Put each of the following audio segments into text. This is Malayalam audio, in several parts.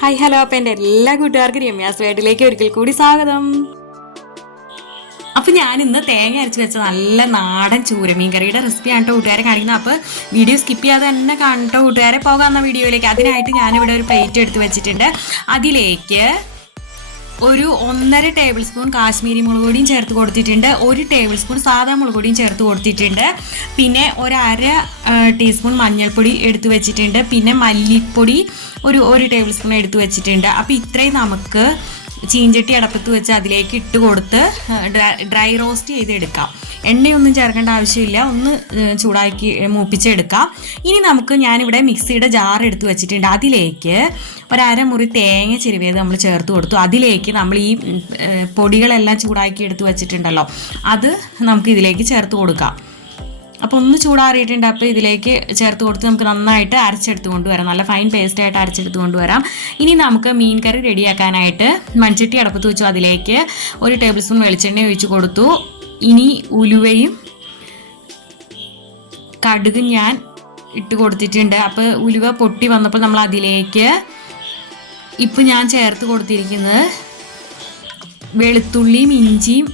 ഹായ് ഹലോ അപ്പം എന്റെ എല്ലാ കൂട്ടുകാർക്കും രമ്യാസ് വേട്ടിലേക്ക് ഒരിക്കൽ കൂടി സ്വാഗതം. അപ്പോൾ ഇന്ന് തേങ്ങ അരച്ച് വെച്ച നല്ല നാടൻ ചൂരമീൻ കറിയുടെ റെസിപ്പിയാണ് കേട്ടോ കൂട്ടുകാരെ കാണിക്കുന്നത്. അപ്പോൾ വീഡിയോ സ്കിപ്പ് ചെയ്യാതെ തന്നെ കാണട്ടോ കൂട്ടുകാരെ. പോകാവുന്ന വീഡിയോയിലേക്ക് അതിനായിട്ട് ഞാനിവിടെ ഒരു പ്ലേറ്റ് എടുത്ത് വെച്ചിട്ടുണ്ട്. അതിലേക്ക് ഒരു ഒന്നര ടേബിൾ സ്പൂൺ കാശ്മീരി മുളക് പൊടിയും ചേർത്ത് കൊടുത്തിട്ടുണ്ട്. ഒരു ടേബിൾ സ്പൂൺ സാധാ മുളക് പൊടിയും ചേർത്ത് കൊടുത്തിട്ടുണ്ട്. പിന്നെ ഒരു അര ആ, ടീസ്പൂൺ മഞ്ഞൾപ്പൊടി എടുത്തു വെച്ചിട്ടുണ്ട്. പിന്നെ മല്ലിപ്പൊടി ഒരു ഒരു ടേബിൾ സ്പൂൺ എടുത്തു വെച്ചിട്ടുണ്ട്. അപ്പോൾ ഇത്രയും നമുക്ക് ചീഞ്ചട്ടി അടപ്പത്ത് വെച്ച് അതിലേക്ക് ഇട്ട് കൊടുത്ത് ഡ്രൈ റോസ്റ്റ് ചെയ്തെടുക്കാം. എണ്ണയൊന്നും ചേർക്കേണ്ട ആവശ്യമില്ല. ഒന്ന് ചൂടാക്കി മൂപ്പിച്ചെടുക്കാം. ഇനി നമുക്ക് ഞാനിവിടെ മിക്സിയുടെ ജാർ എടുത്ത് വെച്ചിട്ടുണ്ട്. അതിലേക്ക് ഒരമുറി തേങ്ങ ചെരുവേത് നമ്മൾ ചേർത്ത് കൊടുത്തു. അതിലേക്ക് നമ്മൾ ഈ പൊടികളെല്ലാം ചൂടാക്കി എടുത്ത് വെച്ചിട്ടുണ്ടല്ലോ. അത് നമുക്ക് ഇതിലേക്ക് ചേർത്ത് കൊടുക്കാം. അപ്പോൾ ഒന്ന് ചൂടാറിയിട്ടുണ്ട്. അപ്പോൾ ഇതിലേക്ക് ചേർത്ത് കൊടുത്ത് നമുക്ക് നന്നായിട്ട് അരച്ചെടുത്ത് കൊണ്ടുവരാം നല്ല ഫൈൻ പേസ്റ്റ് ആയിട്ട് അരച്ചെടുത്ത് കൊണ്ടുവരാം ഇനി നമുക്ക് മീൻ കറി റെഡിയാക്കാനായിട്ട് മൺചട്ടി അടപ്പത്ത് വെച്ചു. അതിലേക്ക് ഒരു ടേബിൾ സ്പൂൺ വെളിച്ചെണ്ണ ഒഴിച്ച് കൊടുത്തു. ഇനി ഉലുവയും കടുക് ഞാൻ ഇട്ട് കൊടുത്തിട്ടുണ്ട്. അപ്പോൾ ഉലുവ പൊട്ടി വന്നപ്പോൾ നമ്മൾ അതിലേക്ക് ഇപ്പം ഞാൻ ചേർത്ത് കൊടുത്തിരിക്കുന്നത് വെളുത്തുള്ളിയും ഇഞ്ചിയും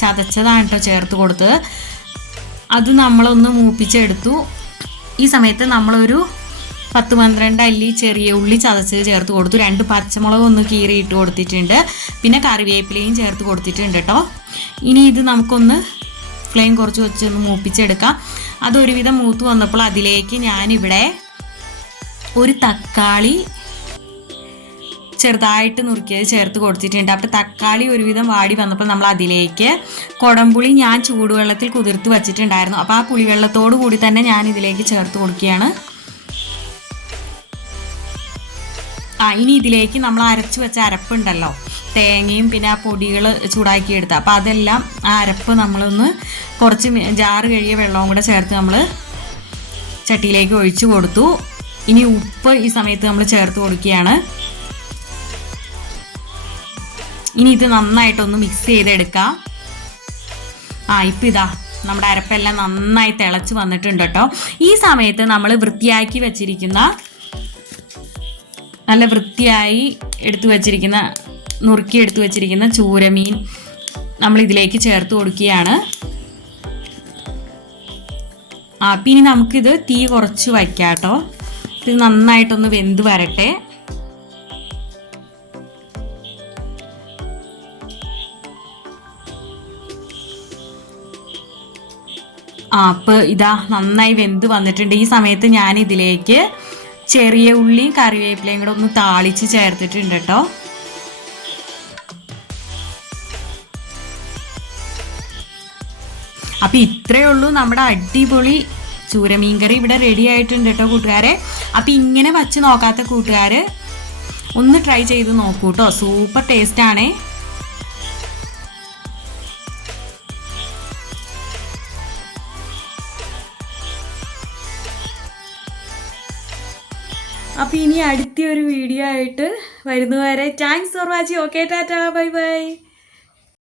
ചതച്ചതാണ് കേട്ടോ ചേർത്ത് കൊടുത്തത് അത് നമ്മളൊന്ന് മൂപ്പിച്ചെടുത്തു. ഈ സമയത്ത് നമ്മളൊരു പത്ത് പന്ത്രണ്ട് അല്ലി ചെറിയ ഉള്ളി ചതച്ചത് ചേർത്ത് കൊടുത്തു. രണ്ട് പച്ചമുളക് ഒന്ന് കീറി ഇട്ട് കൊടുത്തിട്ടുണ്ട്. പിന്നെ കറിവേപ്പിലയും ചേർത്ത് കൊടുത്തിട്ടുണ്ട് കേട്ടോ ഇനി ഇത് നമുക്കൊന്ന് ഫ്ലെയിം കുറച്ച് വെച്ച് ഒന്ന് മൂപ്പിച്ചെടുക്കാം. അതൊരുവിധം മൂത്ത് വന്നപ്പോൾ അതിലേക്ക് ഞാനിവിടെ ഒരു തക്കാളി ചെറുതായിട്ട് നുറുക്കിയത് ചേർത്ത് കൊടുത്തിട്ടുണ്ട്. അപ്പോൾ തക്കാളി ഒരുവിധം വാടി വന്നപ്പോൾ നമ്മൾ അതിലേക്ക് കുടംപുളി ഞാൻ ചൂടുവെള്ളത്തിൽ കുതിർത്ത് വച്ചിട്ടുണ്ടായിരുന്നു. അപ്പോൾ ആ പുളിവെള്ളത്തോടു കൂടി തന്നെ ഞാൻ ഇതിലേക്ക് ചേർത്ത് കൊടുക്കുകയാണ്. ആ ഇനി ഇതിലേക്ക് നമ്മൾ അരച്ച് വെച്ച അരപ്പുണ്ടല്ലോ. തേങ്ങയും പിന്നെ ആ പൊടികൾ ചൂടാക്കി എടുത്ത അപ്പോൾ അതെല്ലാം ആ അരപ്പ് നമ്മളൊന്ന് കുറച്ച് ജാറ് കഴിയ വെള്ളവും കൂടെ ചേർത്ത് നമ്മൾ ചട്ടിയിലേക്ക് ഒഴിച്ചു കൊടുത്തു. ഇനി ഉപ്പ് ഈ സമയത്ത് നമ്മൾ ചേർത്ത് കൊടുക്കുകയാണ്. ഇനി ഇത് നന്നായിട്ടൊന്ന് മിക്സ് ചെയ്തെടുക്കാം. ആ ഇപ്പം ഇതാ നമ്മുടെ അരപ്പെല്ലാം നന്നായി തിളച്ച് വന്നിട്ടുണ്ട് കേട്ടോ. ഈ സമയത്ത് നമ്മൾ വൃത്തിയാക്കി വെച്ചിരിക്കുന്ന നല്ല വൃത്തിയായി എടുത്തു വച്ചിരിക്കുന്ന നുറുക്കി എടുത്തു വച്ചിരിക്കുന്ന ചൂരമീൻ നമ്മൾ ഇതിലേക്ക് ചേർത്ത് കൊടുക്കുകയാണ്. ആ പിന്നെ നമുക്കിത് തീ കുറച്ച് വയ്ക്കാം കേട്ടോ ഇത് നന്നായിട്ടൊന്ന് വെന്ത് വരട്ടെ. ആ ഇതാ നന്നായി വെന്ത് വന്നിട്ടുണ്ട്. ഈ സമയത്ത് ഞാൻ ഇതിലേക്ക് ചെറിയ ഉള്ളിയും കറിവേപ്പിലയും കൂടെ ഒന്ന് താളിച്ച് ചേർത്തിട്ടുണ്ട് കേട്ടോ. അപ്പം ഇത്രയേ ഉള്ളൂ നമ്മുടെ അടിപൊളി ചൂരമീൻ കറി ഇവിടെ റെഡി ആയിട്ടുണ്ട് കേട്ടോ കൂട്ടുകാരെ. അപ്പം ഇങ്ങനെ വച്ച് നോക്കാത്ത കൂട്ടുകാർ ഒന്ന് ട്രൈ ചെയ്ത് നോക്കൂ കേട്ടോ. സൂപ്പർ ടേസ്റ്റ് അപ്പോൾ ഇനി അടുത്ത ഒരു വീഡിയോ ആയിട്ട് വരുന്നവരെ thanks for watching okay tata bye bye